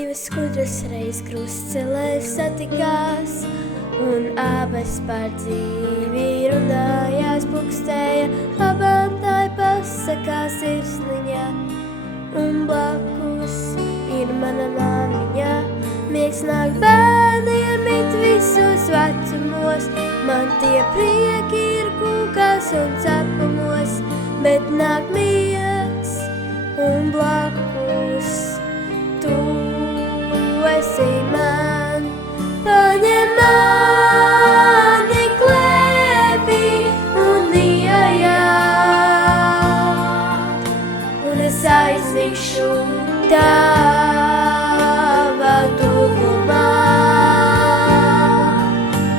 Divas skudras reiz krustcelēs satikās, un abas par dzīvi runājās, pukstēja, abām tai pasakās sirsniņā. Un blakus ir mana māmiņa, miegs nāk bērniem it visos vecumos, man tie prieki ir kūkās un cepumos, bet nāk miegs un blakus tu esi man. Paņem mani klēpī un iejā, un es aizmigšu tavā tuvumā.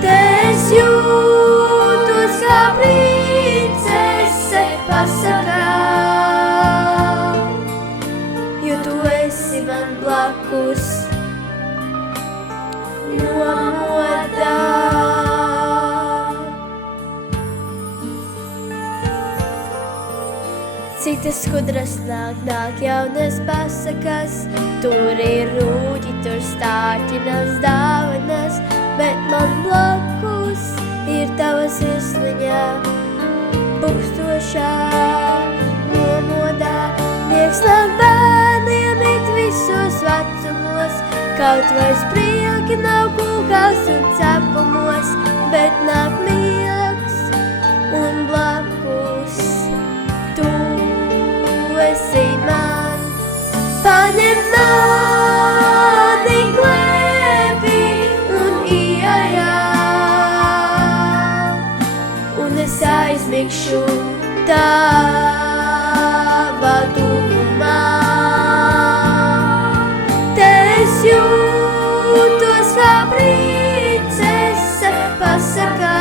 Te es jūtos kā princese pasakā, jo tu esi man blakus nomodā. Citas skudras nāk jaunas pasakas, tur ir rūģi, tur stārķinas dāvanas, bet man blakus ir tava sirsniņa, pukstošā nomodā. Miegs nāk bērniem it visos vecumos, kaut vairs prieki nav kūkās un cepumos, bet nāk miegs un blakus tu esi man. Paņem mani klēpī un iejā, un es aizmigšu tavā tuvumā. Te es jūtos kā princese pasakā,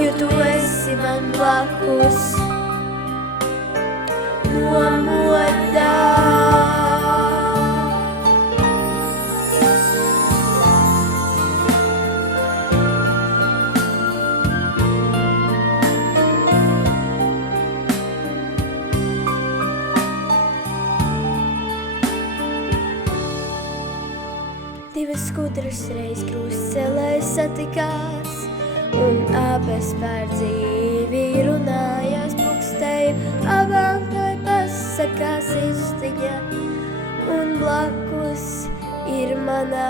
jo tu esi man blakus nomodā. Divas skudras reiz krustcelēs satikās, un abas par dzīvi runājās, pukstēja, abām tai pasakās sirsniņa, un blakus ir mana